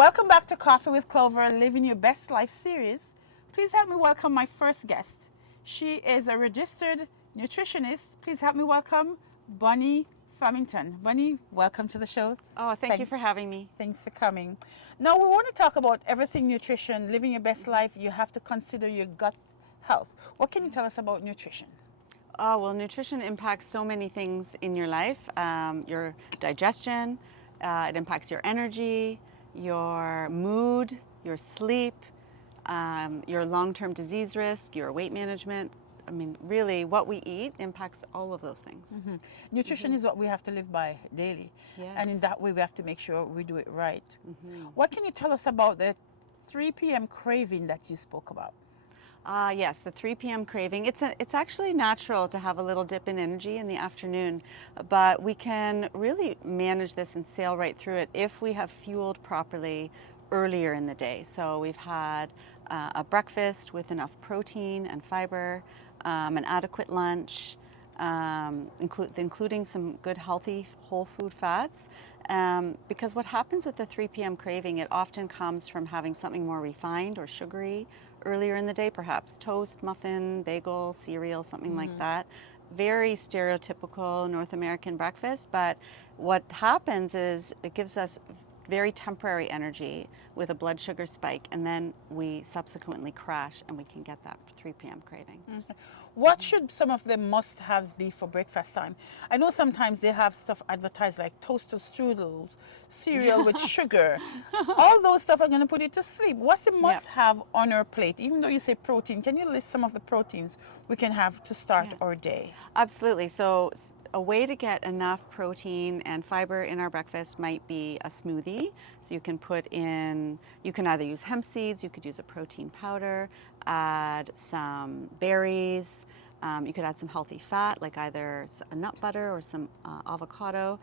Welcome back to Coffee with Clover, Living Your Best Life series. Please help me welcome my first guest. She is a registered nutritionist. Please help me welcome Bonnie Flemington. Bonnie, welcome to the show. Oh, thank you for having me. Thanks for coming. Now we want to talk about everything nutrition, living your best life. You have to consider your gut health. What can you tell us about nutrition? Oh, well, nutrition impacts so many things in your life. Your digestion, it impacts your energy, your mood, your sleep, your long-term disease risk, your weight management. I mean, really, what we eat impacts all of those things. Nutrition is what we have to live by daily. Yes. And in that way, we have to make sure we do it right. What can you tell us about the 3 p.m. craving that you spoke about? Yes, the 3 p.m. craving. It's actually natural to have a little dip in energy in the afternoon, but we can really manage this and sail right through it if we have fueled properly earlier in the day. So we've had a breakfast with enough protein and fiber, an adequate lunch, including some good healthy whole food fats. Because what happens with the 3 p.m. craving, it often comes from having something more refined or sugary earlier in the day, perhaps toast, muffin, bagel, cereal, something like that. Very stereotypical North American breakfast, but what happens is it gives us very temporary energy with a blood sugar spike, and then we subsequently crash and we can get that 3 p.m. craving. What should some of the must-haves be for breakfast time? I know sometimes they have stuff advertised like toaster strudels, cereal with sugar. All those stuff are going to put you to sleep. What's the must-have on our plate? Even though you say protein, can you list some of the proteins we can have to start our day? Absolutely. So a way to get enough protein and fiber in our breakfast might be a smoothie. So you can you can either use hemp seeds, you could use a protein powder, add some berries, you could add some healthy fat like either a nut butter or some avocado.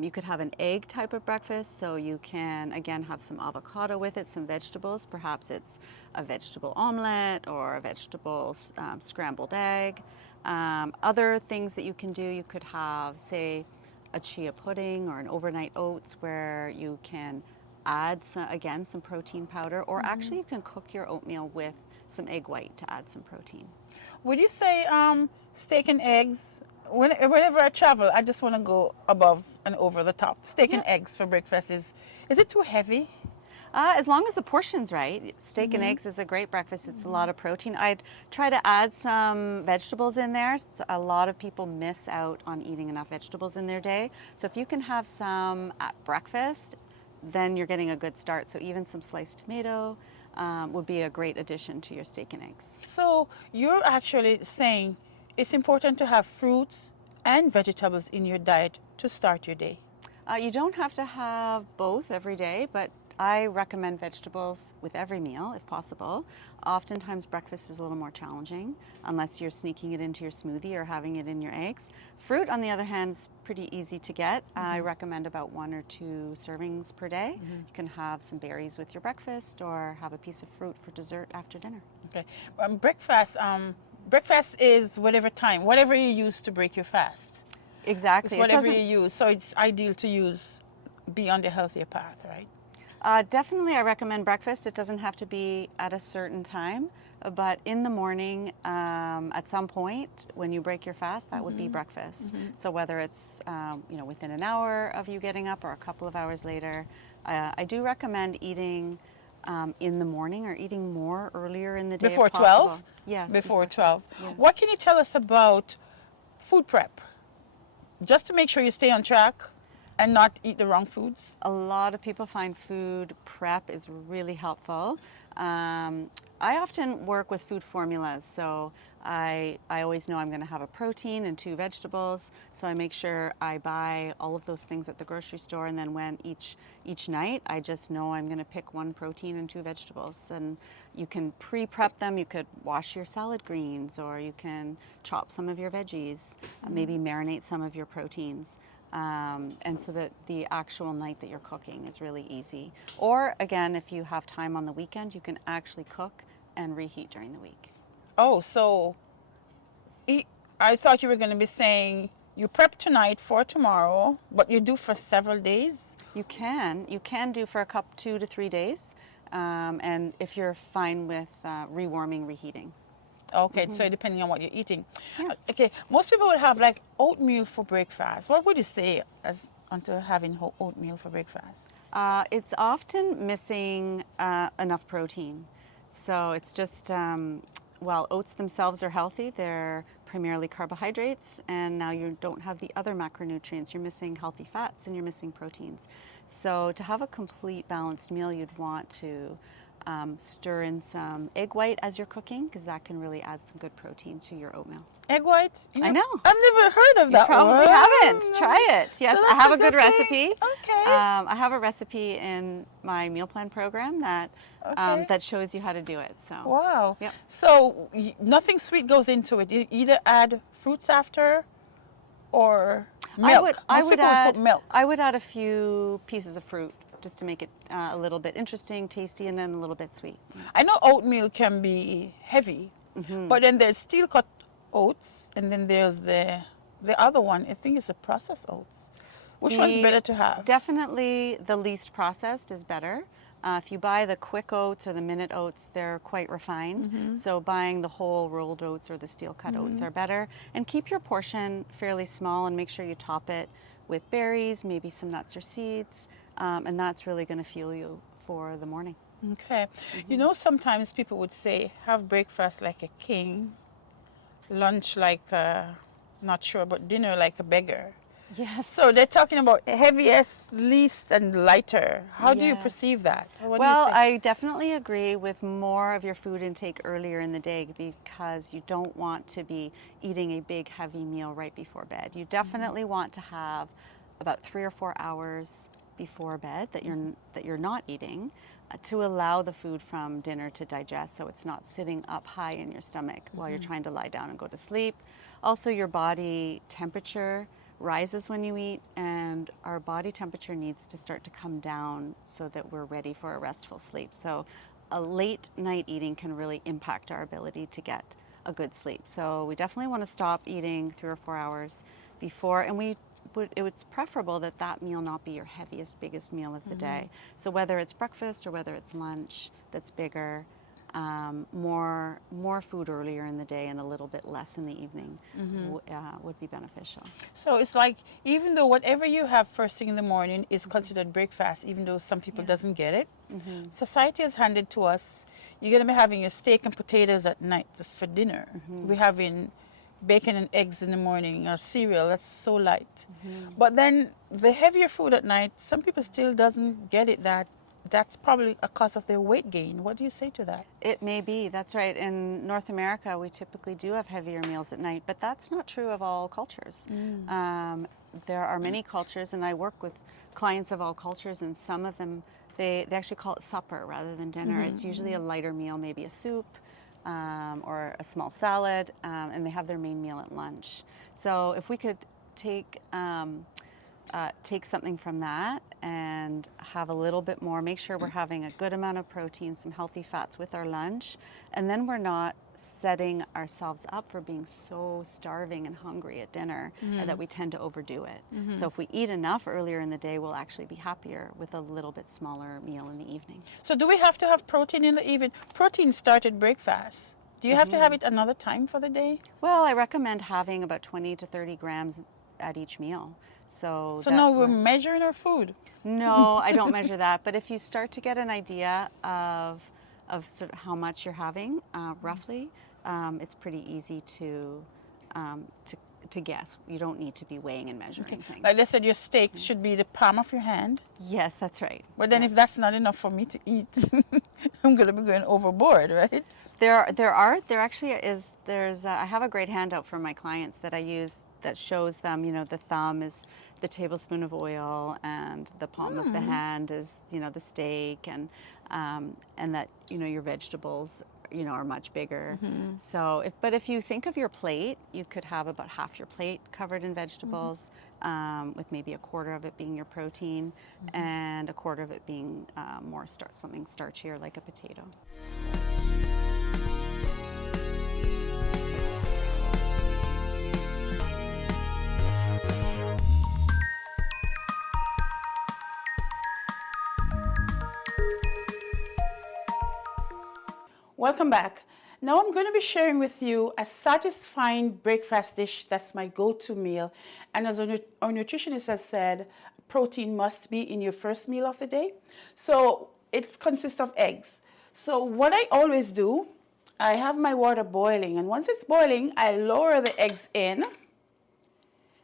You could have an egg type of breakfast, so you can again have some avocado with it, some vegetables. Perhaps it's a vegetable omelet or a vegetable scrambled egg. Other things that you can do, you could have, say, a chia pudding or an overnight oats where you can add some protein powder, or actually you can cook your oatmeal with some egg white to add some protein. Would you say steak and eggs? Whenever I travel, I just want to go above and over the top. Steak and eggs for breakfast is it too heavy? As long as the portion's right. Steak and eggs is a great breakfast. It's a lot of protein. I'd try to add some vegetables in there. A lot of people miss out on eating enough vegetables in their day. So if you can have some at breakfast, then you're getting a good start. So even some sliced tomato would be a great addition to your steak and eggs. So you're actually saying it's important to have fruits and vegetables in your diet to start your day. You don't have to have both every day, but I recommend vegetables with every meal if possible. Oftentimes breakfast is a little more challenging unless you're sneaking it into your smoothie or having it in your eggs. Fruit, on the other hand, is pretty easy to get. I recommend about 1 or 2 servings per day. You can have some berries with your breakfast or have a piece of fruit for dessert after dinner. Okay. Breakfast is whatever you use to break your fast. Exactly. It's whatever you use. So it's ideal to be on the healthier path, right? Definitely, I recommend breakfast. It doesn't have to be at a certain time, but in the morning, at some point when you break your fast, that would be breakfast. So whether it's within an hour of you getting up or a couple of hours later, I do recommend eating in the morning or eating more earlier in the day. Before if possible. 12? Yes. Before 12. Yeah. What can you tell us about food prep? Just to make sure you stay on track and not eat the wrong foods? A lot of people find food prep is really helpful. I often work with food formulas, so I always know I'm going to have a protein and 2 vegetables, so I make sure I buy all of those things at the grocery store, and then when each night I just know I'm going to pick 1 protein and 2 vegetables. And you can pre-prep them. You could wash your salad greens, or you can chop some of your veggies, maybe marinate some of your proteins. And so that the actual night that you're cooking is really easy. Or again, if you have time on the weekend, you can actually cook and reheat during the week. Oh, so I thought you were going to be saying you prep tonight for tomorrow, but you do for several days? You can do for a cup 2 to 3 days, and if you're fine with rewarming, reheating. Okay, so depending on what you're eating. Yeah. Okay, most people would have like oatmeal for breakfast. What would you say as onto having oatmeal for breakfast? It's often missing enough protein. So it's just, well, oats themselves are healthy. They're primarily carbohydrates, and now you don't have the other macronutrients. You're missing healthy fats and you're missing proteins. So to have a complete balanced meal, you'd want to stir in some egg white as you're cooking, because that can really add some good protein to your oatmeal. Egg white? I know. I've never heard of You that. probably one. haven't. Try it. Yes, So I that's have a a good good thing. recipe. Okay. I have a recipe in my meal plan program that Okay. that shows you how to do it. So Wow. Yep. So nothing sweet goes into it. You either add fruits after or milk. I Most would people add put milk. I would add a few pieces of fruit just to make it a little bit interesting, tasty, and then a little bit sweet. I know oatmeal can be heavy, but then there's steel cut oats, and then there's the other one. I think it's the processed oats. Which one's The- better to have? Definitely the least processed is better. If you buy the quick oats or the minute oats, they're quite refined. So buying the whole rolled oats or the steel cut oats are better. And keep your portion fairly small and make sure you top it with berries, maybe some nuts or seeds. And that's really going to fuel you for the morning. Okay. You know, sometimes people would say have breakfast like a king, lunch like a, not sure, but dinner like a beggar. Yes. So they're talking about heaviest, least, and lighter. How do you Yes. perceive that? What do Well, you say? I definitely agree with more of your food intake earlier in the day, because you don't want to be eating a big heavy meal right before bed. You definitely want to have about 3 or 4 hours before bed that you're not eating, to allow the food from dinner to digest, so it's not sitting up high in your stomach while you're trying to lie down and go to sleep. Also, your body temperature rises when you eat, and our body temperature needs to start to come down so that we're ready for a restful sleep. So a late night eating can really impact our ability to get a good sleep. So we definitely want to stop eating 3 or 4 hours before, and it's preferable that that meal not be your heaviest, biggest meal of the day. So whether it's breakfast or whether it's lunch that's bigger, more food earlier in the day and a little bit less in the evening would be beneficial. So it's like, even though whatever you have first thing in the morning is considered breakfast, even though some people doesn't get it, society has handed to us, you're going to be having your steak and potatoes at night just for dinner. We're having bacon and eggs in the morning, or cereal. That's so light. But then the heavier food at night, some people still doesn't get it, that's probably a cause of their weight gain. What do you say to that? It may be, that's right. In North America, we typically do have heavier meals at night, but that's not true of all cultures. There are many cultures, and I work with clients of all cultures, and some of them, they actually call it supper rather than dinner. It's usually a lighter meal, maybe a soup or a small salad, and they have their main meal at lunch. So if we could take something from that and have a little bit more, make sure we're having a good amount of protein, some healthy fats with our lunch, and then we're not setting ourselves up for being so starving and hungry at dinner that we tend to overdo it. So if we eat enough earlier in the day, we'll actually be happier with a little bit smaller meal in the evening. So do we have to have protein in the evening? Protein started breakfast. Do you have to have it another time for the day? Well, I recommend having about 20 to 30 grams at each meal. So that now we're measuring our food. No, I don't measure that. But if you start to get an idea of sort of how much you're having, roughly, it's pretty easy to guess. You don't need to be weighing and measuring things. Like they said, your steak should be the palm of your hand. Yes, that's right. But then if Yes. that's not enough for me to eat, I'm going to be going overboard, right? I have a great handout for my clients that I use that shows them, the thumb is the tablespoon of oil, and the palm of the hand is, the steak, and that, your vegetables, are much bigger. So, if you think of your plate, you could have about half your plate covered in vegetables, with maybe a quarter of it being your protein, and a quarter of it being something starchier like a potato. Welcome back. Now I'm going to be sharing with you a satisfying breakfast dish that's my go-to meal. And as our nutritionist has said, protein must be in your first meal of the day. So it consists of eggs. So what I always do, I have my water boiling, and once it's boiling, I lower the eggs in,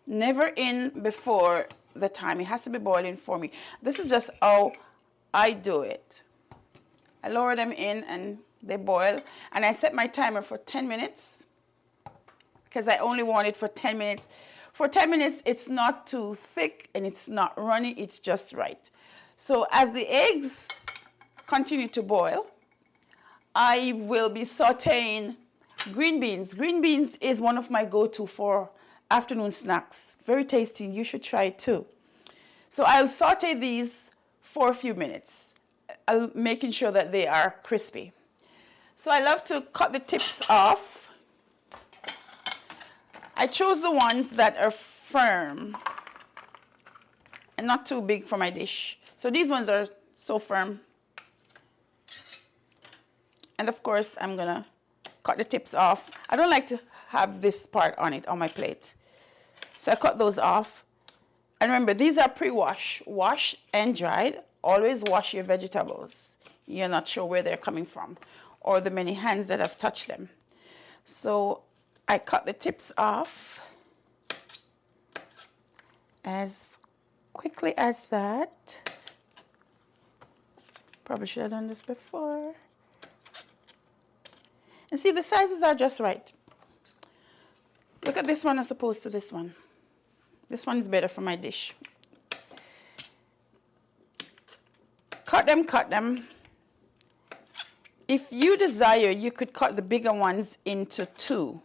never in before the time. It has to be boiling for me. This is just how I do it. I lower them in and they boil, and I set my timer for 10 minutes because I only want it for 10 minutes. For 10 minutes, it's not too thick and it's not runny, it's just right. So as the eggs continue to boil, I will be sauteing green beans. Green beans is one of my go-to for afternoon snacks. Very tasty, you should try it too. So I'll saute these for a few minutes, making sure that they are crispy. So I love to cut the tips off. I chose the ones that are firm and not too big for my dish. So these ones are so firm. And of course, I'm gonna cut the tips off. I don't like to have this part on it, on my plate. So I cut those off. And remember, these are pre-washed, washed and dried. Always wash your vegetables. You're not sure where they're coming from or the many hands that have touched them. So I cut the tips off as quickly as that. Probably should have done this before. And see, the sizes are just right. Look at this one as opposed to this one. This one is better for my dish. Cut them, cut them. If you desire, you could cut the bigger ones into two.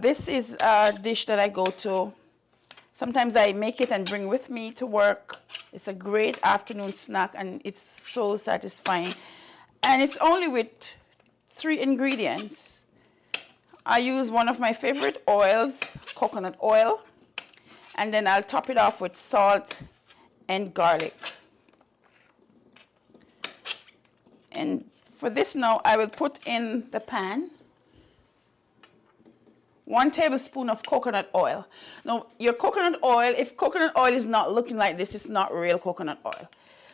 This is a dish that I go to. Sometimes I make it and bring with me to work. It's a great afternoon snack and it's so satisfying. And it's only with 3 ingredients. I use one of my favorite oils, coconut oil, and then I'll top it off with salt and garlic. And for this now, I will put in the pan 1 tablespoon of coconut oil. Now, your coconut oil, if coconut oil is not looking like this, it's not real coconut oil.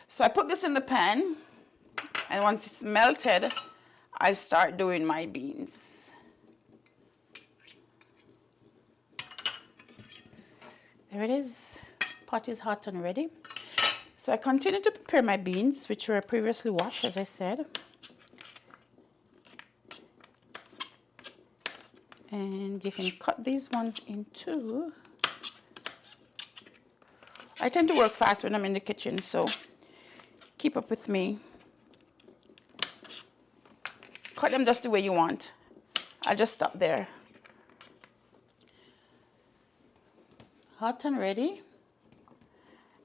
So I put this in the pan, and once it's melted, I start doing my beans. There it is. Pot is hot and ready. So I continue to prepare my beans, which were previously washed, as I said. And you can cut these ones in two. I tend to work fast when I'm in the kitchen, so keep up with me. Cut them just the way you want. I'll just stop there. Hot and ready.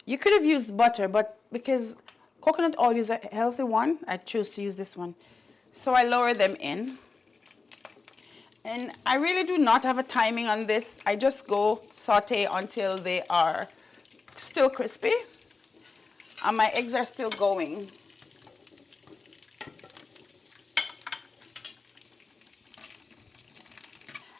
You could have used butter, but because coconut oil is a healthy one, I choose to use this one. So I lower them in. And I really do not have a timing on this. I just go saute until they are still crispy. And my eggs are still going.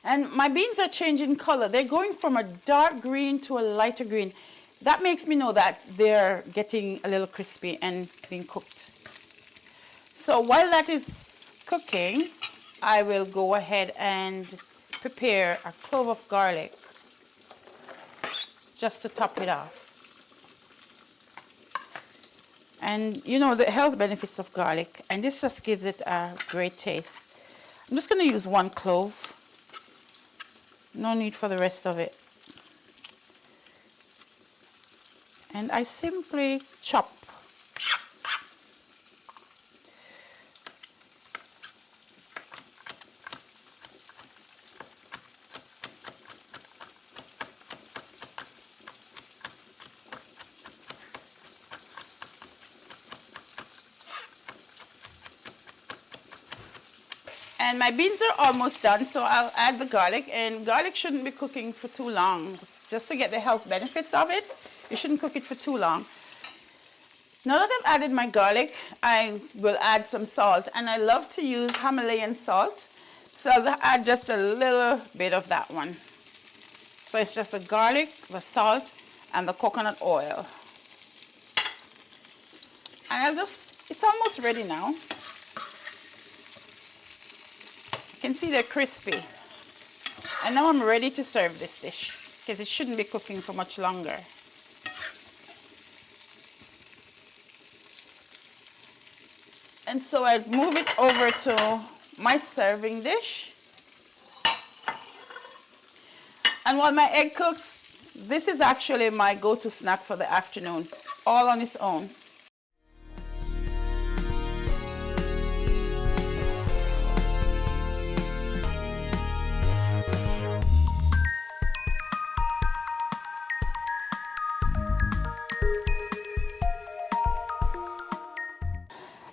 And my beans are changing color. They're going from a dark green to a lighter green. That makes me know that they're getting a little crispy and being cooked. So while that is cooking, I will go ahead and prepare a clove of garlic just to top it off. And you know the health benefits of garlic, and this just gives it a great taste. I'm just going to use 1 clove. No need for the rest of it. And I simply chop. And my beans are almost done, so I'll add the garlic. And garlic shouldn't be cooking for too long, just to get the health benefits of it. You shouldn't cook it for too long. Now that I've added my garlic, I will add some salt. And I love to use Himalayan salt. So I'll add just a little bit of that one. So it's just the garlic, the salt, and the coconut oil. And it's almost ready now. You can see they're crispy. And now I'm ready to serve this dish because it shouldn't be cooking for much longer. And so I move it over to my serving dish. And while my egg cooks, this is actually my go-to snack for the afternoon, all on its own.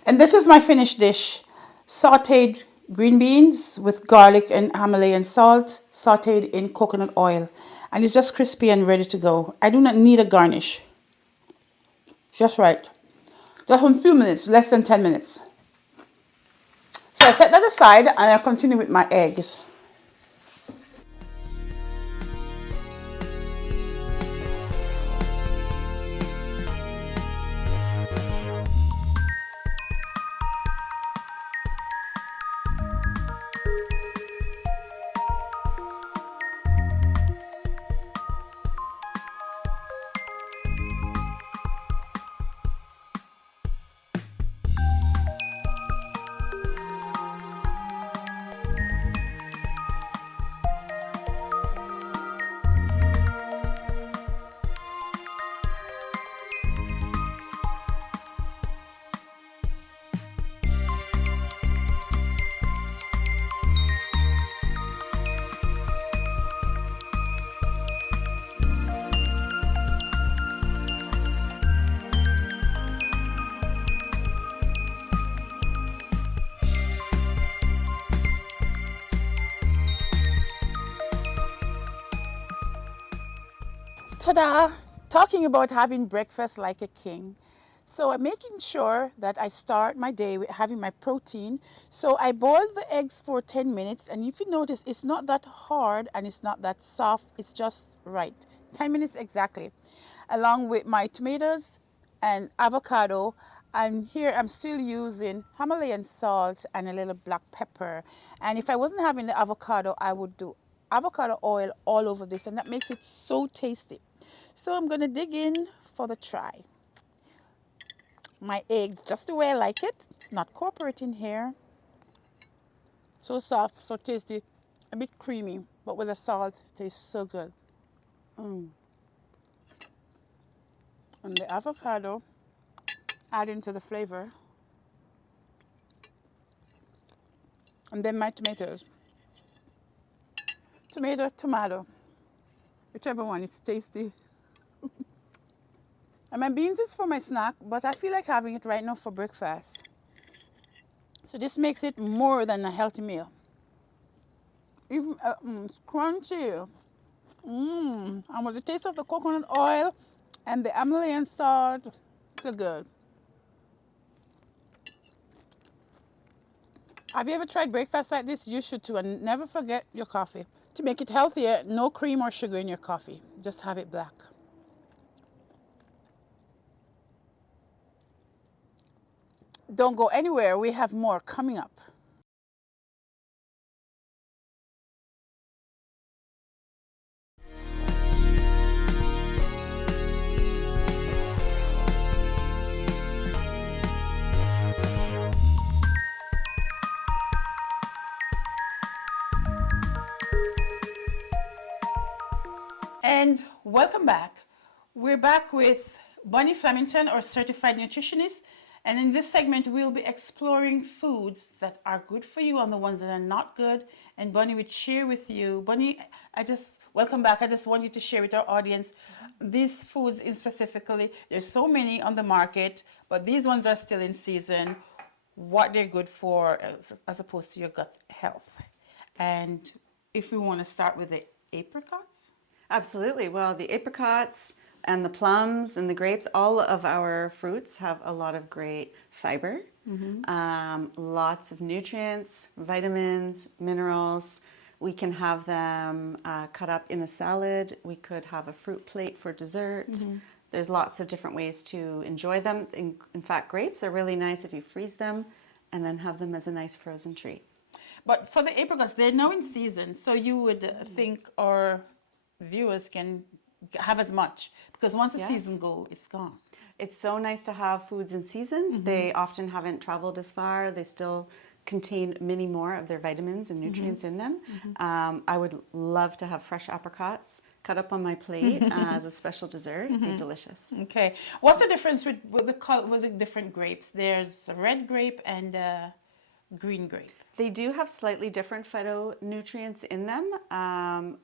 And this is my finished dish. Sauteed green beans with garlic and Himalayan salt, sauteed in coconut oil. And it's just crispy and ready to go. I do not need a garnish. Just right. Just a few minutes, less than 10 minutes. So I set that aside and I continue with my eggs. Ta-da! Talking about having breakfast like a king. So I'm making sure that I start my day with having my protein. So I boiled the eggs for 10 minutes, and if you notice, it's not that hard and it's not that soft. It's just right. 10 minutes exactly. Along with my tomatoes and avocado. And here I'm still using Himalayan salt and a little black pepper. And if I wasn't having the avocado, I would do avocado oil all over this, and that makes it so tasty. So I'm going to dig in for the try. My eggs, just the way I like it. It's not cooperating here. So soft, so tasty, a bit creamy, but with the salt, it tastes so good. And the avocado, adding to the flavor. And then my tomatoes. Tomato, whichever one, it's tasty. And my beans is for my snack, but I feel like having it right now for breakfast. So this makes it more than a healthy meal. Even it's crunchy. And with the taste of the coconut oil and the Himalayan salt, so good. Have you ever tried breakfast like this? You should too, and never forget your coffee. To make it healthier, no cream or sugar in your coffee. Just have it black. Don't go anywhere. We have more coming up. And welcome back. We're back with Bonnie Flemington, our certified nutritionist. And in this segment, we'll be exploring foods that are good for you and the ones that are not good. And Bonnie would share with you. Bonnie, welcome back. I just want you to share with our audience these foods in specifically. There's so many on the market, but these ones are still in season, what they're good for as opposed to your gut health. And if we want to start with the apricots. Absolutely. Well, the apricots, And the plums and the grapes, all of our fruits have a lot of great fiber, lots of nutrients, vitamins, minerals. We can have them cut up in a salad. We could have a fruit plate for dessert. There's lots of different ways to enjoy them. In fact, grapes are really nice if you freeze them and then have them as a nice frozen treat. But for the apricots, they're now in season, so you would think our viewers can have as much, because once the season go, it's gone. It's so nice to have foods in season. They often haven't traveled as far. They still contain many more of their vitamins and nutrients in them. I would love to have fresh apricots cut up on my plate as a special dessert. It'd be delicious. Okay. What's the difference with the different grapes? There's a red grape and a green grape. They do have slightly different phytonutrients in them.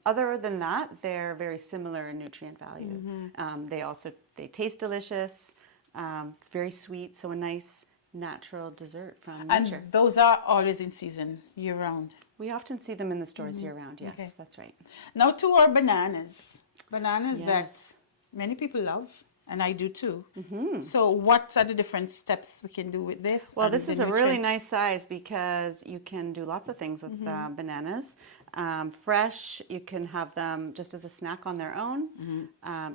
Other than that, they're very similar in nutrient value. They taste delicious. It's very sweet, so a nice natural dessert from nature. And those are always in season, year round. We often see them in the stores year round. Yes, that's right. Now to our bananas. Bananas that many people love. And I do too. So what are the different steps we can do with this? Well, this is a really nice size because you can do lots of things with bananas. Fresh, you can have them just as a snack on their own.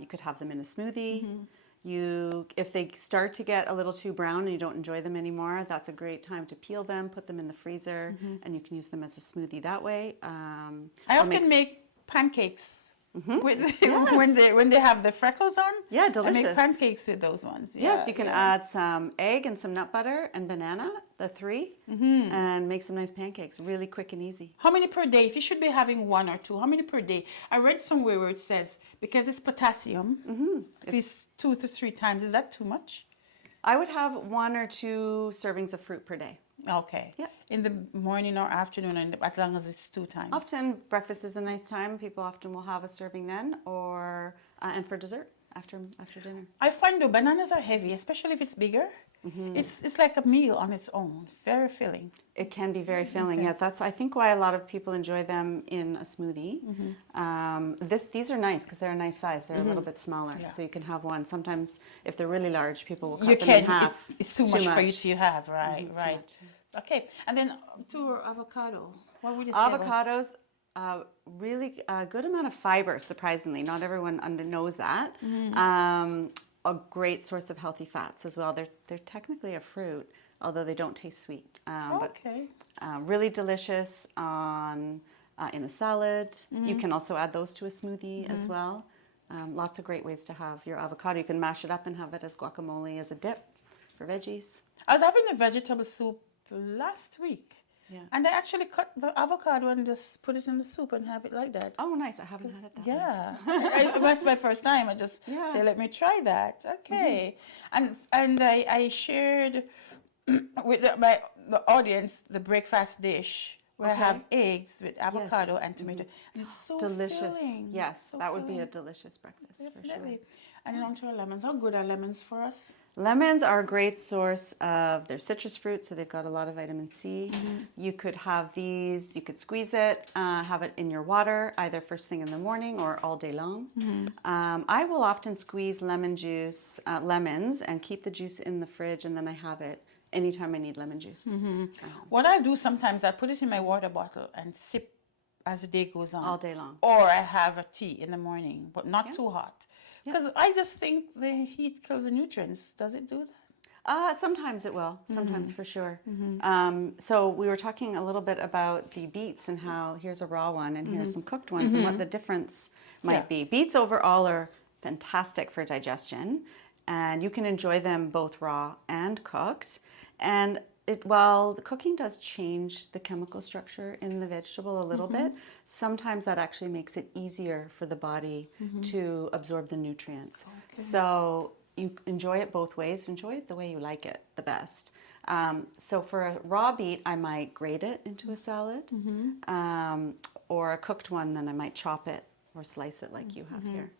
You could have them in a smoothie. If they start to get a little too brown and you don't enjoy them anymore, that's a great time to peel them, put them in the freezer, and you can use them as a smoothie that way. I often make pancakes. When they have the freckles on, yeah, delicious. I make pancakes with those ones. Yes, you can add some egg and some nut butter and banana, the three, and make some nice pancakes. Really quick and easy. How many per day? If you should be having one or two, how many per day? I read somewhere where it says because it's potassium, at least 2 to 3 times. Is that too much? I would have 1 or 2 servings of fruit per day. Okay. Yeah. In the morning or afternoon, and as long as it's 2 times. Often breakfast is a nice time. People often will have a serving then, or and for dessert after dinner. I find the bananas are heavy, especially if it's bigger. It's like a meal on its own. It's very filling. It can be very filling. Yeah, that's I think why a lot of people enjoy them in a smoothie. These are nice because they're a nice size. They're a little bit smaller, so you can have one. Sometimes if they're really large, people will cut them in half. It's too much for you to have, right? Right. Okay, and then to avocado. What would you say? Avocados. Really a good amount of fiber, surprisingly. Not everyone knows that. A great source of healthy fats as well. They're technically a fruit, although they don't taste sweet. But really delicious in a salad. You can also add those to a smoothie as well. Lots of great ways to have your avocado. You can mash it up and have it as guacamole, as a dip for veggies. I was having a vegetable soup last week. Yeah. And I actually cut the avocado and just put it in the soup and have it like that. Oh, nice. I haven't had it that way. Yeah. It was my first time. I just say, let me try that. Okay. And I shared with the audience the breakfast dish where I have eggs with avocado and tomato. And it's so delicious. filling. Yes, so that would be filling. a delicious breakfast for sure. And then onto our lemons. How good are lemons for us? Lemons are a great source of their citrus fruit, so they've got a lot of vitamin C. You could have these, you could squeeze it, have it in your water, either first thing in the morning or all day long. I will often squeeze lemons and keep the juice in the fridge, and then I have it anytime I need lemon juice. What I do sometimes, I put it in my water bottle and sip as the day goes on. All day long. Or I have a tea in the morning, but not too hot. Because I just think the heat kills the nutrients. Does it do that? Sometimes it will. Sometimes for sure. So we were talking a little bit about the beets and how here's a raw one and here's some cooked ones and what the difference might be. Beets overall are fantastic for digestion, and you can enjoy them both raw and cooked. And while the cooking does change the chemical structure in the vegetable a little bit, sometimes that actually makes it easier for the body to absorb the nutrients. So you enjoy it both ways. Enjoy it the way you like it the best. So for a raw beet, I might grate it into a salad, or a cooked one, then I might chop it or slice it like you have here.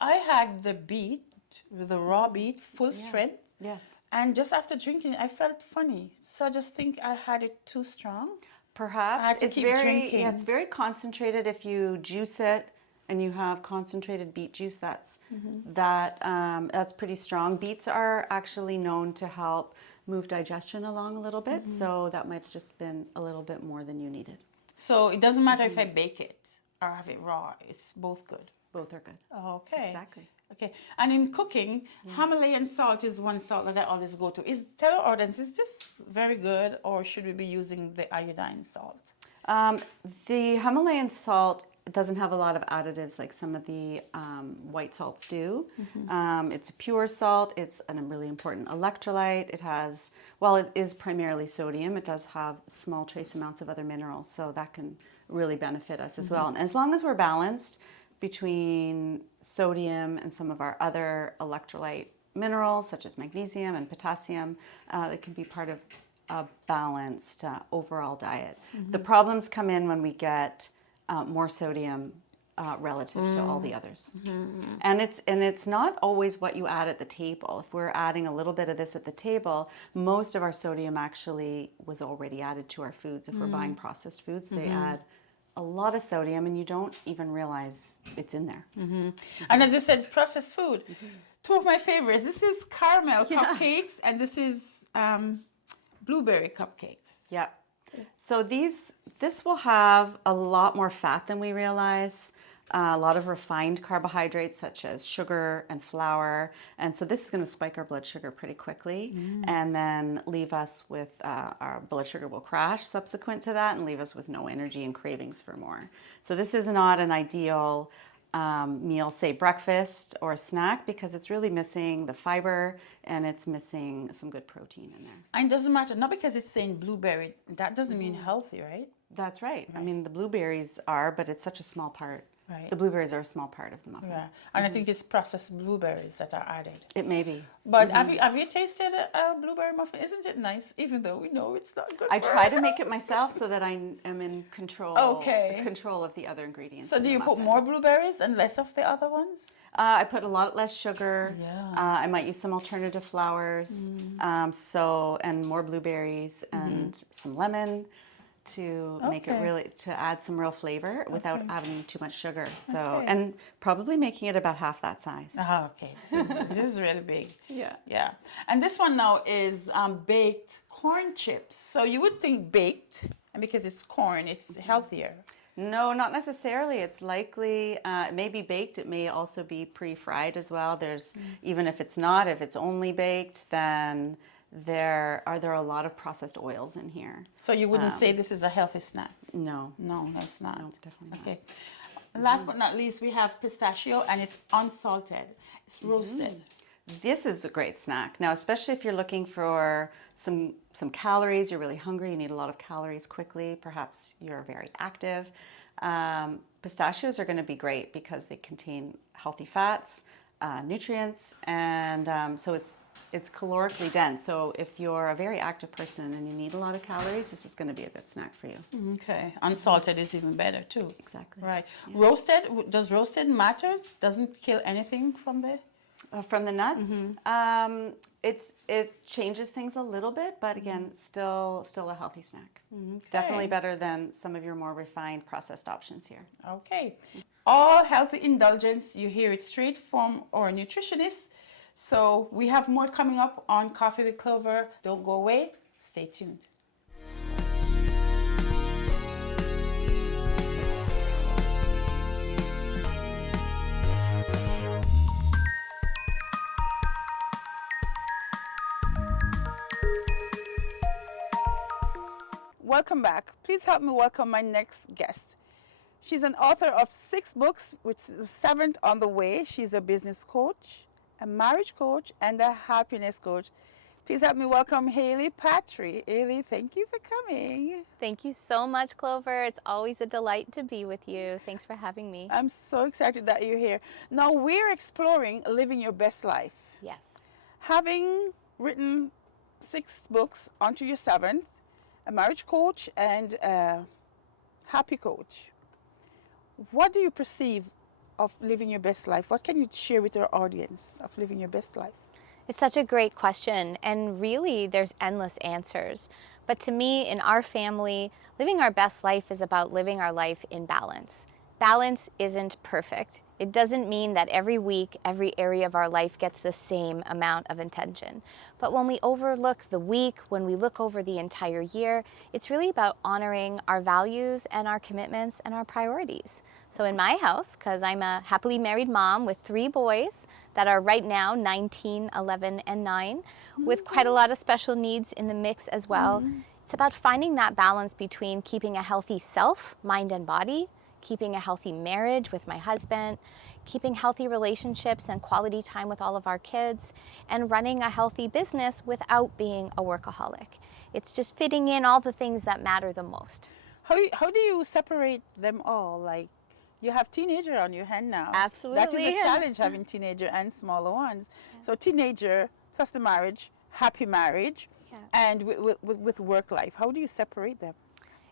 I had the beet, the raw beet, full strength. Yes. And just after drinking it, I felt funny. So I just think I had it too strong. Perhaps. I had to It's keep very drinking. it's very concentrated if you juice it and you have concentrated beet juice, that's pretty strong. Beets are actually known to help move digestion along a little bit, so that might have just been a little bit more than you needed. So it doesn't matter if I bake it or have it raw. It's both good. Both are good. Okay. Exactly. Okay. And in cooking, Himalayan salt is one salt that I always go to. Tell our audience, is this very good, or should we be using the iodine salt? The Himalayan salt doesn't have a lot of additives like some of the white salts do. It's a pure salt. It's a really important electrolyte. It has, while it is primarily sodium, it does have small trace amounts of other minerals, so that can really benefit us as well. And as long as we're balanced between sodium and some of our other electrolyte minerals, such as magnesium and potassium, that can be part of a balanced overall diet. The problems come in when we get more sodium relative to all the others. And it's not always what you add at the table. If we're adding a little bit of this at the table, most of our sodium actually was already added to our foods. If we're buying processed foods, they add a lot of sodium and you don't even realize it's in there. And as you said, processed food. Two of my favorites. This is caramel cupcakes, and this is blueberry cupcakes. Yeah. So this will have a lot more fat than we realize, a lot of refined carbohydrates such as sugar and flour. And so this is going to spike our blood sugar pretty quickly and then leave us with, our blood sugar will crash subsequent to that and leave us with no energy and cravings for more. So this is not an ideal meal, say breakfast or a snack, because it's really missing the fiber and it's missing some good protein in there. And it doesn't matter, not because it's saying blueberry, that doesn't mean healthy, right? That's right. I mean, the blueberries are, but it's such a small part. Right. The blueberries are a small part of the muffin. Yeah. And I think it's processed blueberries that are added. It may be. But have you tasted a blueberry muffin? Isn't it nice? Even though we know it's not good. I try to make it myself so that I am in control. Okay. Control of the other ingredients. So in do the you put muffin. more blueberries and less of the other ones? I put a lot less sugar. Yeah. I might use some alternative flours. And more blueberries and some lemon to make it really, to add some real flavor without adding too much sugar. So, and probably making it about half that size. Ah, okay. This is really big. Yeah. Yeah. And this one now is baked corn chips. So you would think baked, and because it's corn, it's healthier. No, not necessarily. It's likely, it may be baked. It may also be pre-fried as well. There's, even if it's not, if it's only baked, then there are a lot of processed oils in here. So you wouldn't say this is a healthy snack? No. No, that's not. No, definitely not. Okay. Last but not least, we have pistachio, and it's unsalted. It's roasted. This is a great snack. Now, especially if you're looking for some calories, you're really hungry, you need a lot of calories quickly, perhaps you're very active. Pistachios are going to be great because they contain healthy fats, nutrients, and so it's calorically dense. So if you're a very active person and you need a lot of calories, this is going to be a good snack for you. Okay. Unsalted is even better too. Exactly. Right. Yeah. Roasted, does roasted matters? Doesn't kill anything from the... From the nuts, it changes things a little bit, but again, still a healthy snack. Definitely better than some of your more refined processed options here. Okay. All healthy indulgence, you hear it straight from our nutritionist. So we have more coming up on Coffee with Clover. Don't go away. Stay tuned. Welcome back. Please help me welcome my next guest. She's an author of 6 books, with the 7th on the way. She's a business coach, a marriage coach, and a happiness coach. Please help me welcome Hayley Patry. Hayley, thank you for coming. Thank you so much, Clover. It's always a delight to be with you. Thanks for having me. I'm so excited that you're here. Now, we're exploring living your best life. Yes. Having written 6 books onto your 7th, a marriage coach and a happy coach, what do you perceive of living your best life? What can you share with our audience of living your best life? It's such a great question, and really there's endless answers. But to me, in our family, living our best life is about living our life in balance. Balance isn't perfect. It doesn't mean that every week, every area of our life gets the same amount of attention. But when we overlook the week, when we look over the entire year, it's really about honoring our values and our commitments and our priorities. So in my house, because I'm a happily married mom with 3 boys that are right now 19, 11, and 9, with quite a lot of special needs in the mix as well, it's about finding that balance between keeping a healthy self, mind and body, keeping a healthy marriage with my husband, keeping healthy relationships and quality time with all of our kids, and running a healthy business without being a workaholic. It's just fitting in all the things that matter the most. How do you separate them all? Like, you have teenager on your hand now. That is Absolutely. a challenge, having teenager and smaller ones. So teenager plus the marriage, happy marriage, Yeah. and with work life. How do you separate them?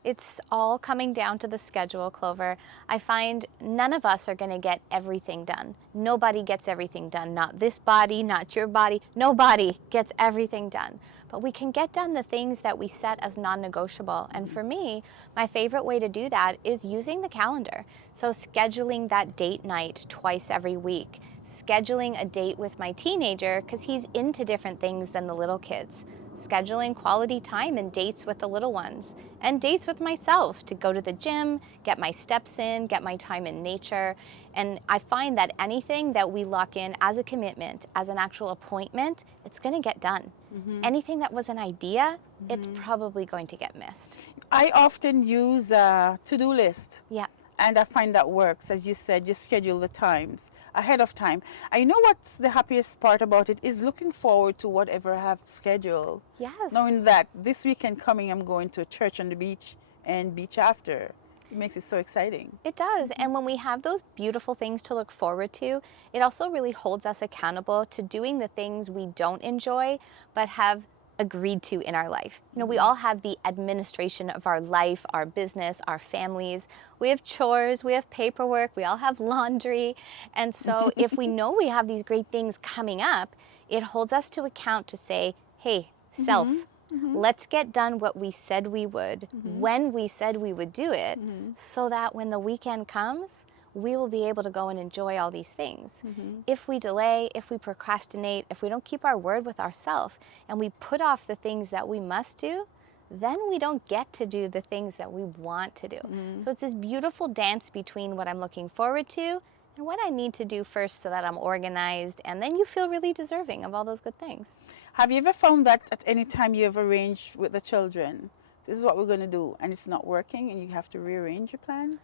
It's all coming down to the schedule, Clover. I find none of us are going to get everything done. Nobody gets everything done. Not this body, not your body. Nobody gets everything done. But we can get done the things that we set as non-negotiable. And for me, my favorite way to do that is using the calendar. So scheduling that date night twice every week. Scheduling a date with my teenager because he's into different things than the little kids. Scheduling quality time and dates with the little ones, and dates with myself to go to the gym, get my steps in, get my time in nature. And I find that anything that we lock in as a commitment, as an actual appointment, it's going to get done. Anything that was an idea, it's probably going to get missed. I often use a to-do list. Yeah. And I find that works. As you said, you schedule the times ahead of time. I know what's the happiest part about it is looking forward to whatever I have scheduled. Yes. Knowing that this weekend coming, I'm going to a church on the beach and beach after. It makes it so exciting. It does. And when we have those beautiful things to look forward to, it also really holds us accountable to doing the things we don't enjoy, but have agreed to in our life. You know, we all have the administration of our life, our business, our families. We have chores, we have paperwork, we all have laundry. And so if we know we have these great things coming up, it holds us to account to say, hey, self, let's get done what we said we would, when we said we would do it, so that when the weekend comes, we will be able to go and enjoy all these things. If we delay, if we procrastinate, if we don't keep our word with ourselves, and we put off the things that we must do, then we don't get to do the things that we want to do. So it's this beautiful dance between what I'm looking forward to and what I need to do first so that I'm organized, and then you feel really deserving of all those good things. Have you ever found that at any time you have arranged with the children, this is what we're going to do, and it's not working and you have to rearrange your plans?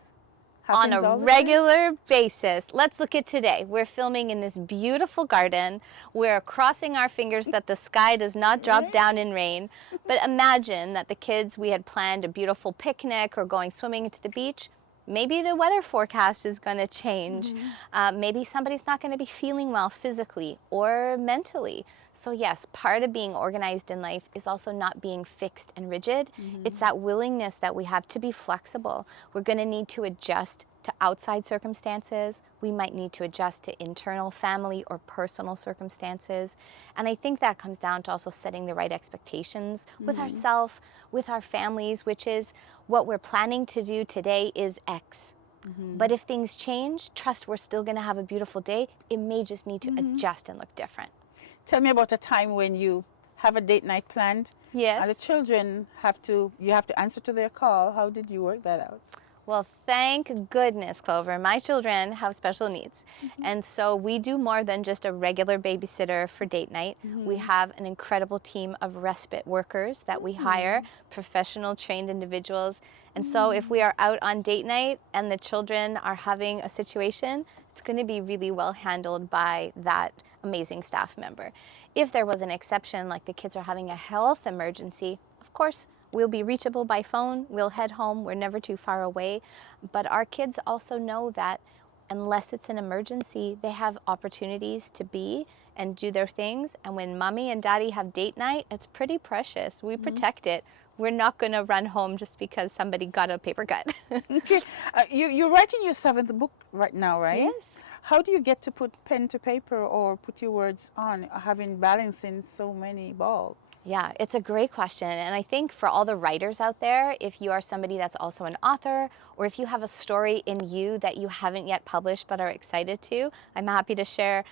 On Happens a all the time? regular basis. Let's look at today. We're filming in this beautiful garden. We're crossing our fingers that the sky does not drop down in rain. But imagine that the kids, we had planned a beautiful picnic or going swimming into the beach. Maybe the weather forecast is going to change. Maybe somebody's not going to be feeling well physically or mentally. So yes, part of being organized in life is also not being fixed and rigid. It's that willingness that we have to be flexible. We're going to need to adjust to outside circumstances. We might need to adjust to internal family or personal circumstances. And I think that comes down to also setting the right expectations with ourselves, with our families, which is what we're planning to do today is X. But if things change, trust we're still going to have a beautiful day. It may just need to adjust and look different. Tell me about a time when you have a date night planned Yes. and the children you have to answer to their call. How did you work that out? Well, thank goodness, Clover. My children have special needs. And so we do more than just a regular babysitter for date night. We have an incredible team of respite workers that we hire, professional trained individuals. And so if we are out on date night and the children are having a situation, it's going to be really well handled by that amazing staff member. If there was an exception, like the kids are having a health emergency, of course, we'll be reachable by phone, we'll head home, we're never too far away. But our kids also know that unless it's an emergency, they have opportunities to be and do their things. And when mommy and daddy have date night, it's pretty precious. We protect it. We're not going to run home just because somebody got a paper cut. Okay. You're writing your 7th book right now, right? Yes. How do you get to put pen to paper or put your words on, having balancing so many balls? Yeah, it's a great question. And I think for all the writers out there, if you are somebody that's also an author, or if you have a story in you that you haven't yet published but are excited to, I'm happy to share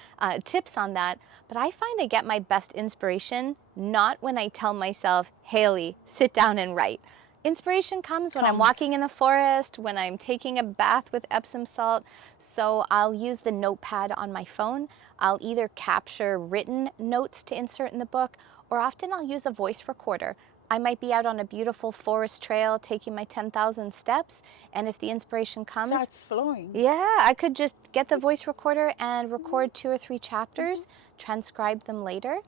tips on that. But I find I get my best inspiration not when I tell myself, Haley, sit down and write. Inspiration comes when I'm walking in the forest, when I'm taking a bath with Epsom salt. So I'll use the notepad on my phone. I'll either capture written notes to insert in the book, or often I'll use a voice recorder. I might be out on a beautiful forest trail taking my 10,000 steps, and if the inspiration comes, Starts flowing. yeah, I could just get the voice recorder and record 2 or 3 chapters, transcribe them later.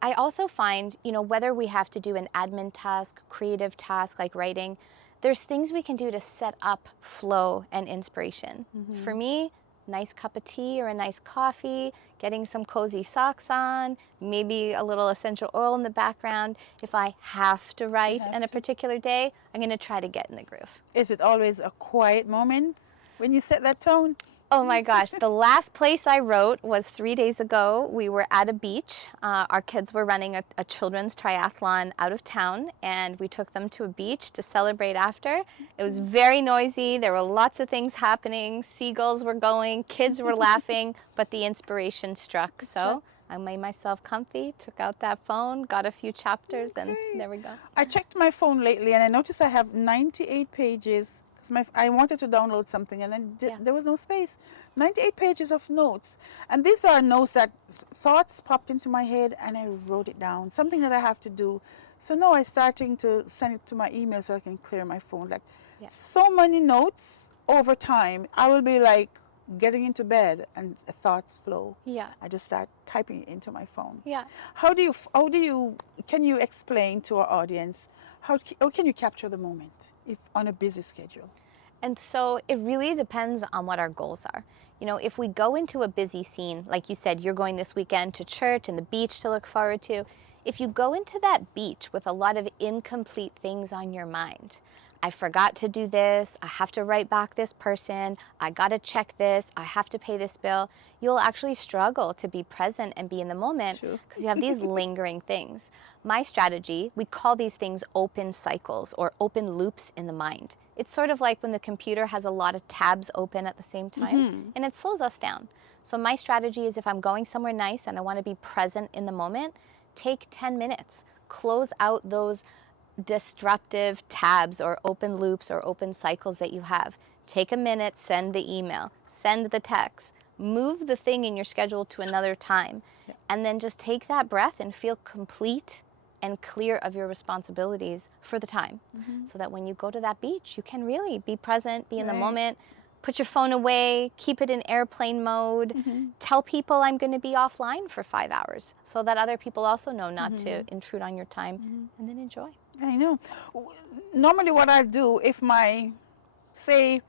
I also find, whether we have to do an admin task, creative task like writing, there's things we can do to set up flow and inspiration. For me, nice cup of tea or a nice coffee, getting some cozy socks on, maybe a little essential oil in the background. If I have to write on a particular day, I'm going to try to get in the groove. Is it always a quiet moment when you set that tone? Oh my gosh, the last place I wrote was 3 days ago. We were at a beach. Our kids were running a children's triathlon out of town, and we took them to a beach to celebrate after. It was very noisy. There were lots of things happening. Seagulls were going, kids were laughing, but the inspiration struck. So I made myself comfy, took out that phone, got a few chapters, and there we go. I checked my phone lately and I noticed I have 98 pages. I wanted to download something and then there was no space. 98 pages of notes. And these are notes that thoughts popped into my head and I wrote it down. Something that I have to do. So now I'm starting to send it to my email so I can clear my phone. Like so many notes over time. I will be like getting into bed and thoughts flow. Yeah. I just start typing it into my phone. Yeah. Can you explain to our audience how can you capture the moment if on a busy schedule? And so it really depends on what our goals are. If we go into a busy scene, like you said, you're going this weekend to church and the beach to look forward to. If you go into that beach with a lot of incomplete things on your mind, I forgot to do this, I have to write back this person, I got to check this, I have to pay this bill, you'll actually struggle to be present and be in the moment because you have these lingering things. My strategy, we call these things open cycles or open loops in the mind. It's sort of like when the computer has a lot of tabs open at the same time and it slows us down. So my strategy is if I'm going somewhere nice and I want to be present in the moment, take 10 minutes, close out those disruptive tabs or open loops or open cycles that you have. Take a minute, send the email, send the text, move the thing in your schedule to another time, and then just take that breath and feel complete and clear of your responsibilities for the time so that when you go to that beach, you can really be present, be in the moment, put your phone away, keep it in airplane mode, tell people I'm going to be offline for 5 hours so that other people also know not to intrude on your time and then enjoy. I know. Normally what I do if my, say,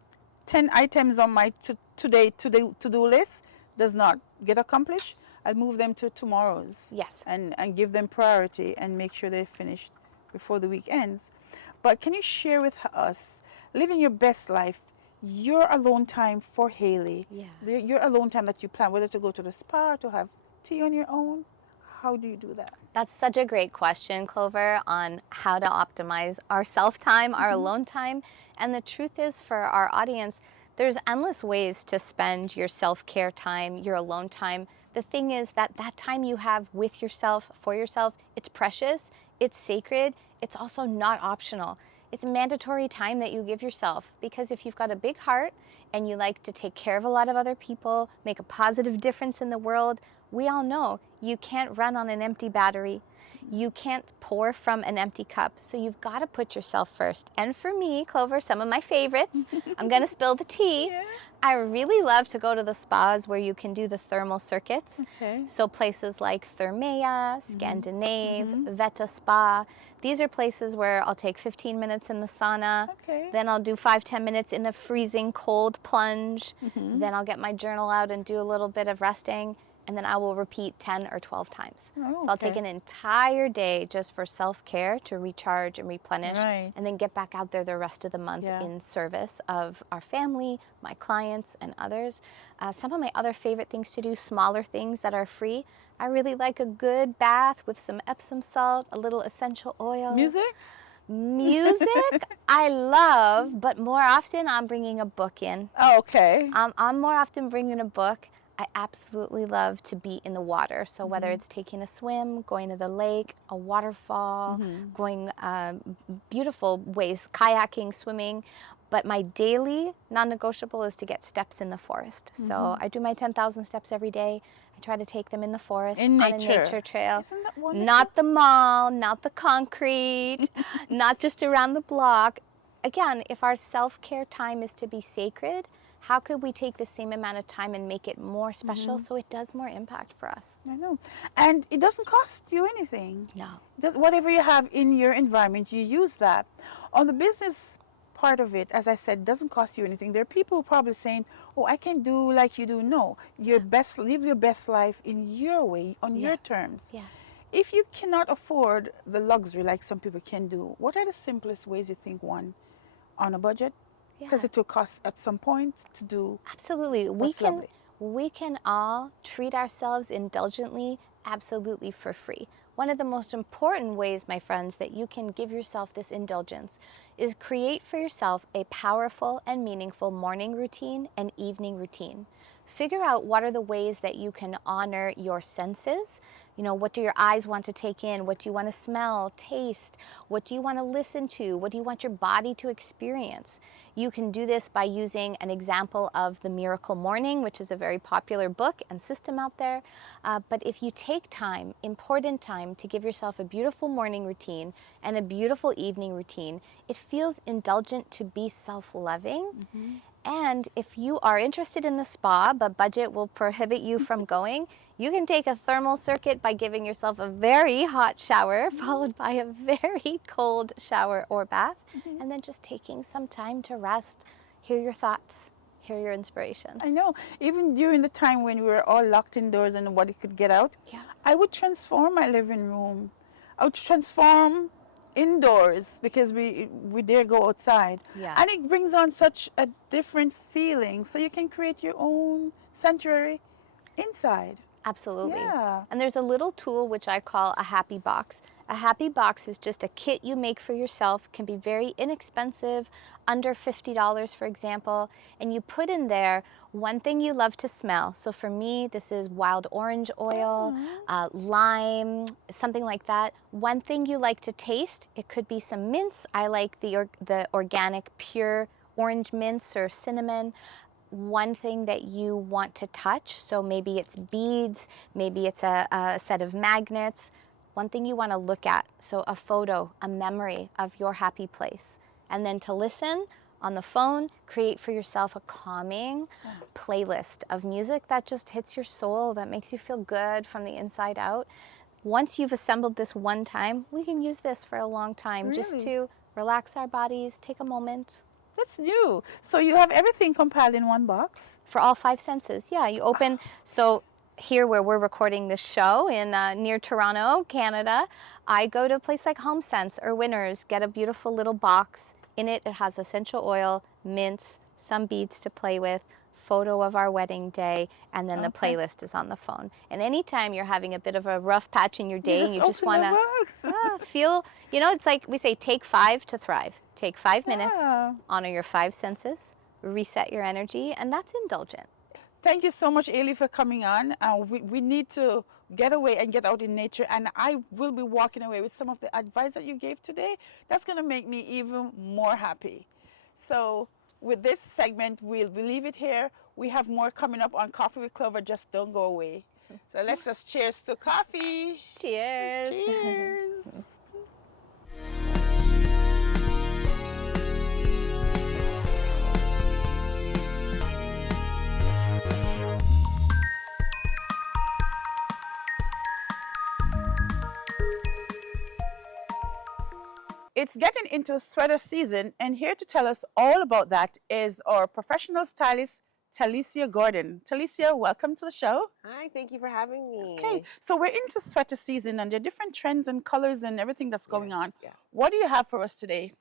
10 items on my to-do list does not get accomplished, I'll move them to tomorrow's. Yes. And give them priority and make sure they're finished before the week ends. But can you share with us, living your best life, your alone time for Haley? Yeah. Your alone time that you plan, whether to go to the spa, to have tea on your own? How do you do that? That's such a great question, Clover, on how to optimize our self-time, our alone time. And the truth is, for our audience, there's endless ways to spend your self-care time, your alone time. The thing is that time you have with yourself, for yourself, it's precious, it's sacred, it's also not optional. It's mandatory time that you give yourself, because if you've got a big heart and you like to take care of a lot of other people, make a positive difference in the world, we all know you can't run on an empty battery. You can't pour from an empty cup. So you've got to put yourself first. And for me, Clover, some of my favorites, I'm going to spill the tea. I really love to go to the spas where you can do the thermal circuits. So places like Thermea, Scandinave, Veta Spa. These are places where I'll take 15 minutes in the sauna. Then I'll do 5-10 minutes in the freezing cold plunge. Then I'll get my journal out and do a little bit of resting. and then I will repeat 10 or 12 times. Oh, So I'll take okay. an entire day just for self-care to recharge and replenish, Right. and then get back out there the rest of the month Yeah. in service of our family, my clients, and others. Some of my other favorite things to do, smaller things that are free. I really like a good bath with some Epsom salt, a little essential oil. Music? Music, I love, but more often I'm bringing a book in. Oh, okay. I'm more often bringing a book. I absolutely love to be in the water. So whether it's taking a swim, going to the lake, a waterfall, going beautiful ways, kayaking, swimming. But my daily non-negotiable is to get steps in the forest. So I do my 10,000 steps every day. I try to take them in the forest In on a nature. nature trail. Isn't that wonderful? Not the mall, not the concrete, not just around the block. Again, if our self-care time is to be sacred, how could we take the same amount of time and make it more special so it does more impact for us? I know. And it doesn't cost you anything. No. Whatever you have in your environment, you use that. On the business part of it, as I said, doesn't cost you anything. There are people probably saying, oh, I can do like you do. No, live your best life in your way, on your terms. Yeah. If you cannot afford the luxury like some people can do, what are the simplest ways you think one on a budget? Because Yeah. it will cost at some point to do. Absolutely. That's lovely. We can all treat ourselves indulgently, absolutely for free. One of the most important ways, my friends, that you can give yourself this indulgence is create for yourself a powerful and meaningful morning routine and evening routine. Figure out what are the ways that you can honor your senses. You know, what do your eyes want to take in? What do you want to smell, taste? What do you want to listen to? What do you want your body to experience? You can do this by using an example of The Miracle Morning, which is a very popular book and system out there. But if you take time, important time, to give yourself a beautiful morning routine and a beautiful evening routine, it feels indulgent to be self-loving. And if you are interested in the spa, but budget will prohibit you from going, you can take a thermal circuit by giving yourself a very hot shower, followed by a very cold shower or bath, and then just taking some time to rest, hear your thoughts, hear your inspirations. I know. Even during the time when we were all locked indoors and nobody could get out, Yeah. I would transform my living room. I would transform indoors because we dare go outside. Yeah. And it brings on such a different feeling. So you can create your own sanctuary inside. Absolutely. Yeah. And there's a little tool which I call a happy box. A happy box is just a kit you make for yourself, can be very inexpensive, under $50, for example, and you put in there one thing you love to smell. So for me, this is wild orange oil, lime, something like that. One thing you like to taste, it could be some mints. I like the organic pure orange mints or cinnamon. One thing that you want to touch, so maybe it's beads, maybe it's a set of magnets. One thing you want to look at, so a photo, a memory of your happy place. And then to listen on the phone, create for yourself a calming playlist of music that just hits your soul, that makes you feel good from the inside out. Once you've assembled this one time, we can use this for a long time, just Really? to relax our bodies, take a moment. That's new. So you have everything compiled in one box? For all 5 senses, yeah. You open, so here where we're recording this show in near Toronto, Canada, I go to a place like HomeSense or Winners, get a beautiful little box. In it, it has essential oil, mints, some beads to play with, photo of our wedding day, and then the Okay. playlist is on the phone. And anytime you're having a bit of a rough patch in your day and you just open want the to box. feel, you know, it's like we say, take 5 to thrive. Take 5 minutes, Yeah. honor your 5 senses, reset your energy, and that's indulgent. Thank you so much, Ailey, for coming on. We need to get away and get out in nature, and I will be walking away with some of the advice that you gave today. That's going to make me even more happy. So with this segment, we'll leave it here. We have more coming up on Coffee with Clover. Just don't go away. So let's just cheers to coffee. Cheers. Cheers. It's getting into sweater season, and here to tell us all about that is our professional stylist, Talicia Gordon. Talicia, welcome to the show. Hi, thank you for having me. Okay, so we're into sweater season and there are different trends and colors and everything that's going on. Yeah. What do you have for us today?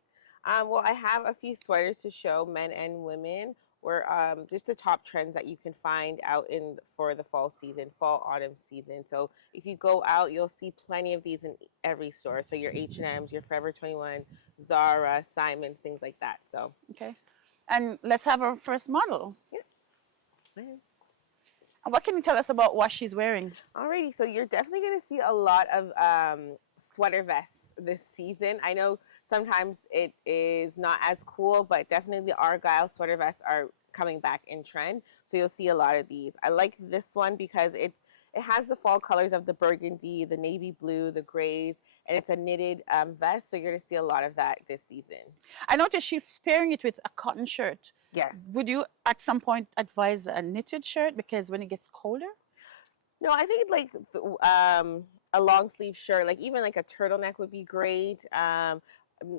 Well, I have a few sweaters to show, men and women, where just the top trends that you can find out in for the fall season, fall autumn season. So if you go out, you'll see plenty of these in every store. So your H&Ms, your Forever 21, Zara, Simons, things like that. So Okay, and let's have our first model. yeah. And what can you tell us about what she's wearing? Alrighty, so you're definitely going to see a lot of sweater vests this season. I know sometimes it is not as cool, but definitely the Argyle sweater vests are coming back in trend. So you'll see a lot of these. I like this one because it has the fall colors of the burgundy, the navy blue, the grays, and it's a knitted vest. So you're going to see a lot of that this season. I noticed she's pairing it with a cotton shirt. Yes. Would you at some point advise a knitted shirt because when it gets colder? No, I think like a long sleeve shirt, like even like a turtleneck would be great.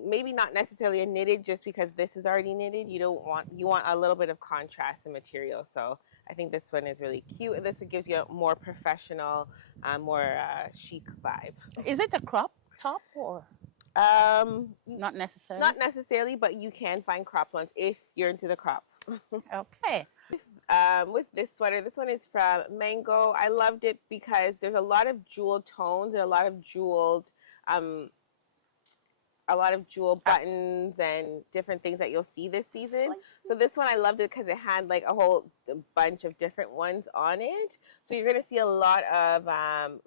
Maybe not necessarily a knitted, just because this is already knitted. You want a little bit of contrast in material. So I think this one is really cute. And this gives you a more professional, more chic vibe. Is it a crop top or not necessarily? Not necessarily, but you can find crop ones if you're into the crop. Okay. With this sweater, this one is from Mango. I loved it because there's a lot of jeweled tones and a lot of jeweled buttons and different things that you'll see this season. So this one I loved it because it had like a whole bunch of different ones on it. So you're going to see a lot of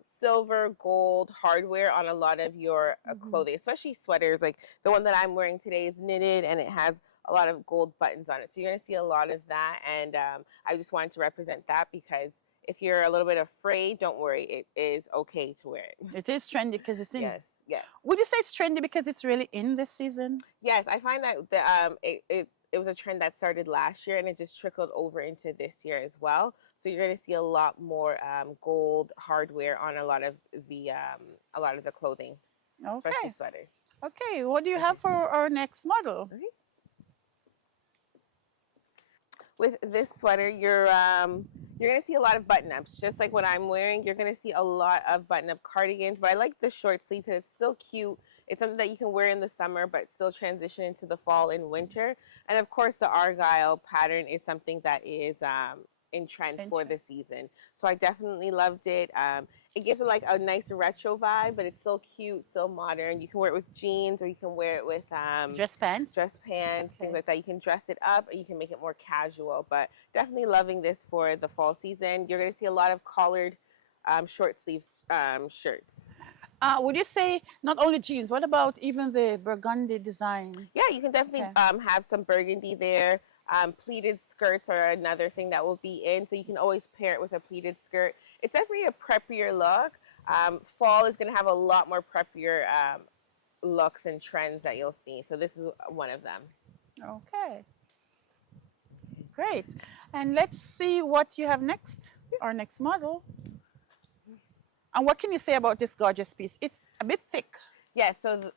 silver, gold hardware on a lot of your clothing, especially sweaters. Like the one that I'm wearing today is knitted and it has a lot of gold buttons on it. So you're going to see a lot of that. And I just wanted to represent that because if you're a little bit afraid, don't worry. It is okay to wear it. It is trendy because it's in. Yes. Yes. Would you say it's trendy because it's really in this season? Yes, I find that it was a trend that started last year and it just trickled over into this year as well. So you're going to see a lot more gold hardware on a lot of the clothing, especially Okay. sweaters. Okay. What do you have for our next model? Okay. With this sweater, you're going to see a lot of button-ups. Just like what I'm wearing, you're going to see a lot of button-up cardigans. But I like the short sleeve because it's still cute. It's something that you can wear in the summer, but still transition into the fall and winter. And of course, the Argyle pattern is something that is in trend for the season. So I definitely loved it. It gives it like a nice retro vibe, but it's still cute, still modern. You can wear it with jeans or you can wear it with Dress pants? things like that. You can dress it up or you can make it more casual, but definitely loving this for the fall season. You're going to see a lot of collared short sleeves shirts. Would you say not only jeans, what about even the burgundy design? Yeah, you can definitely have some burgundy there. Pleated skirts are another thing that will be in, so you can always pair it with a pleated skirt. It's definitely a preppier look. Fall is going to have a lot more preppier looks and trends that you'll see, so this is one of them. Okay. Great. And let's see what you have next, our next model. And what can you say about this gorgeous piece? It's a bit thick. Yes, so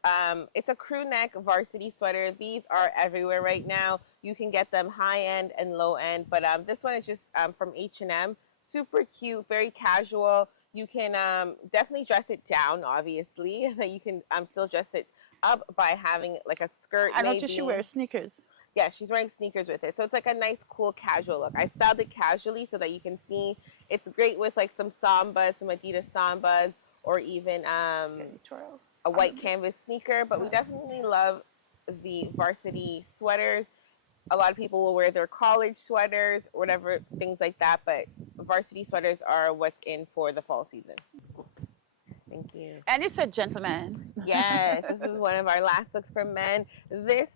it's a crew neck varsity sweater. These are everywhere right now. You can get them high end and low end, but this one is just from H&M. Super cute, very casual. You can definitely dress it down, obviously. You can still dress it up by having like a skirt. I noticed she wears sneakers. Yeah, she's wearing sneakers with it. So it's like a nice, cool, casual look. I styled it casually so that you can see. It's great with like some Sambas, some Adidas Sambas, or even a white canvas sneaker. But we definitely love the varsity sweaters. A lot of people will wear their college sweaters, whatever, things like that. But varsity sweaters are what's in for the fall season. Thank you. And it's a gentleman. Yes, this is one of our last looks for men. This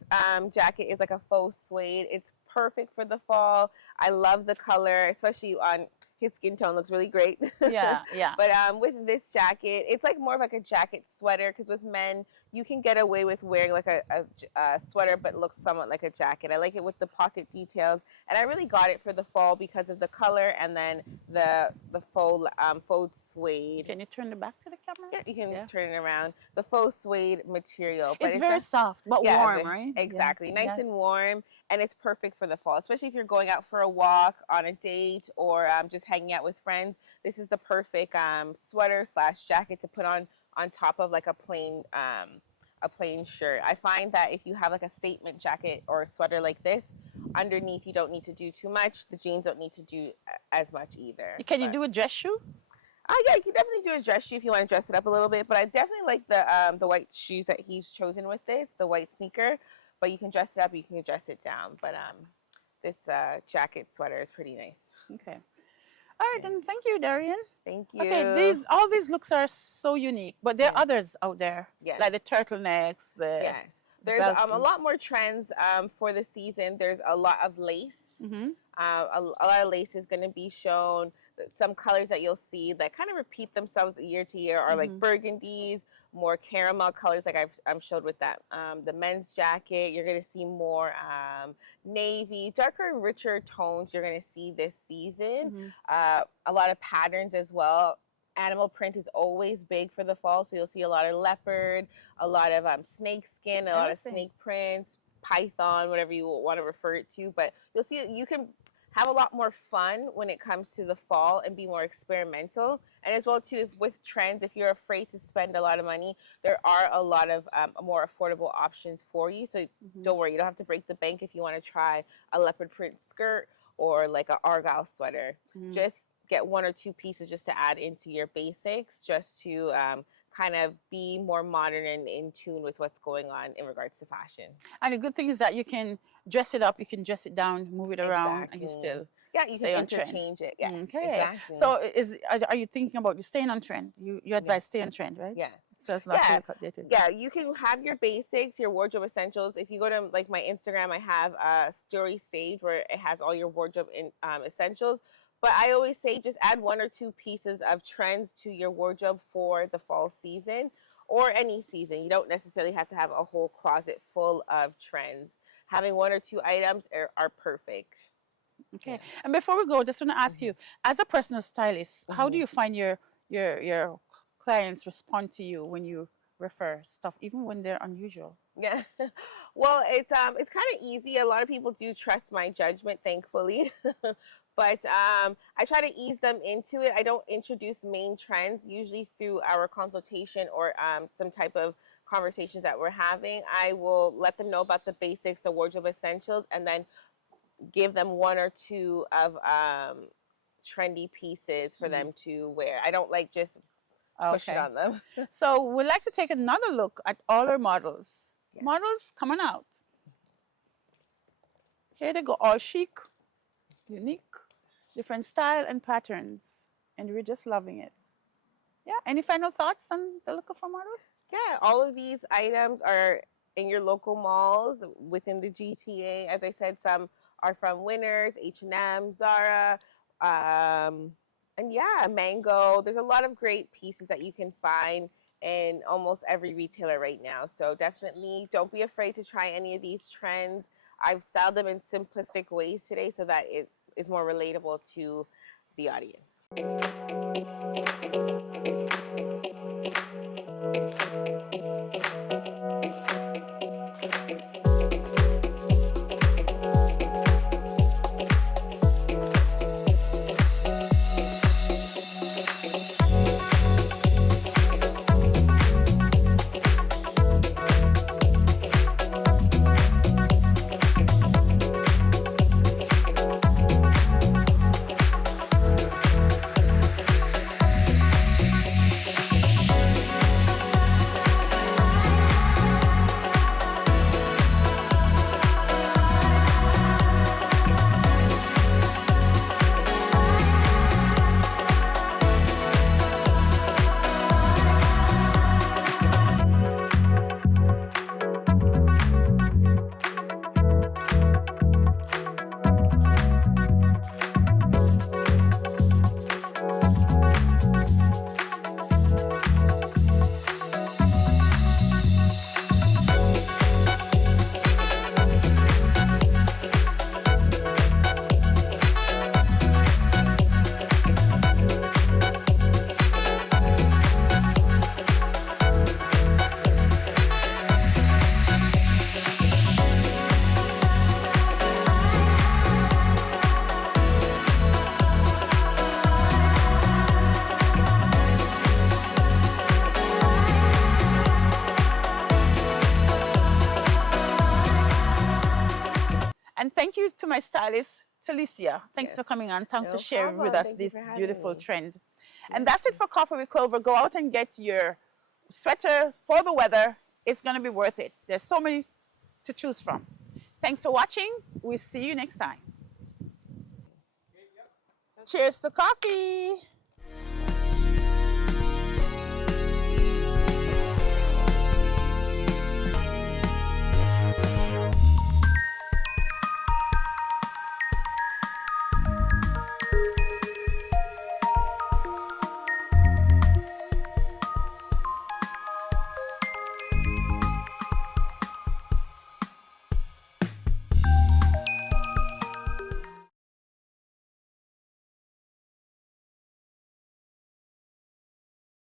jacket is like a faux suede. It's perfect for the fall. I love the color, especially on his skin tone. Looks really great. Yeah, yeah. But with this jacket, it's like more of like a jacket sweater because with men, you can get away with wearing like a sweater but looks somewhat like a jacket. I like it with the pocket details, and I really got it for the fall because of the color and then the faux suede. Can you turn it back to the camera? Yeah, you can Yeah. turn it around. The faux suede material. It's it's very not- soft but yeah, warm, right? Exactly. Yes, Nice yes. and warm, and it's perfect for the fall, especially if you're going out for a walk, on a date, or just hanging out with friends. This is the perfect sweater / jacket to put on top of like a plain shirt. I find that if you have like a statement jacket or a sweater like this, underneath you don't need to do too much. The jeans don't need to do as much either. Can you But- do a dress shoe? yeah, you can definitely do a dress shoe if you want to dress it up a little bit. But I definitely like the white shoes that he's chosen with this, the white sneaker. But you can dress it up, you can dress it down. But this jacket sweater is pretty nice. Okay. All right, then thank you, Darian. Thank you. Okay, all these looks are so unique, but there are Yeah. others out there, Yes. like the turtlenecks, the Yes. There's belts a lot more trends for the season. There's a lot of lace. Mhm. A lot of lace is going to be shown. Some colors that you'll see that kind of repeat themselves year to year are like Mhm. burgundies, more caramel colors, like I'm showed with that. The men's jacket, you're going to see more navy, darker, richer tones. You're going to see this season. Mhm. A lot of patterns as well. Animal print is always big for the fall, so you'll see a lot of leopard, a lot of snake skin, a lot of Everything. snake prints, python, whatever you want to refer it to. But you'll see you can have a lot more fun when it comes to the fall and be more experimental. And as well too, with trends, if you're afraid to spend a lot of money, there are a lot of more affordable options for you. So Mhm. don't worry, you don't have to break the bank if you want to try a leopard print skirt or like an argyle sweater. Mhm. Just get 1 or 2 pieces just to add into your basics, just to kind of be more modern and in tune with what's going on in regards to fashion. And the good thing is that you can dress it up, you can dress it down, move it around, and you Exactly. still. Yeah, you Stay can on trend. interchange it. Yes, Okay. exactly. So are you thinking about staying on trend? You advise stay on trend, right? yes. So it's not Yeah. too outdated. Yeah, you can have your basics, your wardrobe essentials. If you go to like my Instagram, I have a story saved where it has all your wardrobe essentials. But I always say just add 1 or 2 pieces of trends to your wardrobe for the fall season or any season. You don't necessarily have to have a whole closet full of trends. Having 1 or 2 items are perfect. Okay. And before we go, just want to ask you, as a personal stylist, how do Mhm. you find your clients respond to you when you refer stuff, even when they're unusual? Yeah. Well, it's kind of easy. A lot of people do trust my judgment, thankfully. But I try to ease them into it. I don't introduce main trends, usually through our consultation or some type of conversations that we're having. I will let them know about the basics, the wardrobe essentials, and then give them 1 or 2 of trendy pieces for them to wear. I don't like just push it on them. So we'd like to take another look at all our models. Yeah. Models coming out. Here they go, all chic, unique, different style and patterns. And we're just loving it. Yeah, any final thoughts on the look of our models? Yeah, all of these items are in your local malls within the GTA. As I said, some are from Winners, H&M, Zara, and yeah, Mango. There's a lot of great pieces that you can find in almost every retailer right now. So definitely don't be afraid to try any of these trends. I've styled them in simplistic ways today so that it is more relatable to the audience. my stylist, Talicia. Thanks Yes. for coming on. Thanks No for sharing with problem. us Thank you this for having beautiful me. trend. And that's it for Coffee with Clover. Go out and get your sweater for the weather. It's going to be worth it. There's so many to choose from. Thanks for watching. We'll see you next time. Cheers to coffee.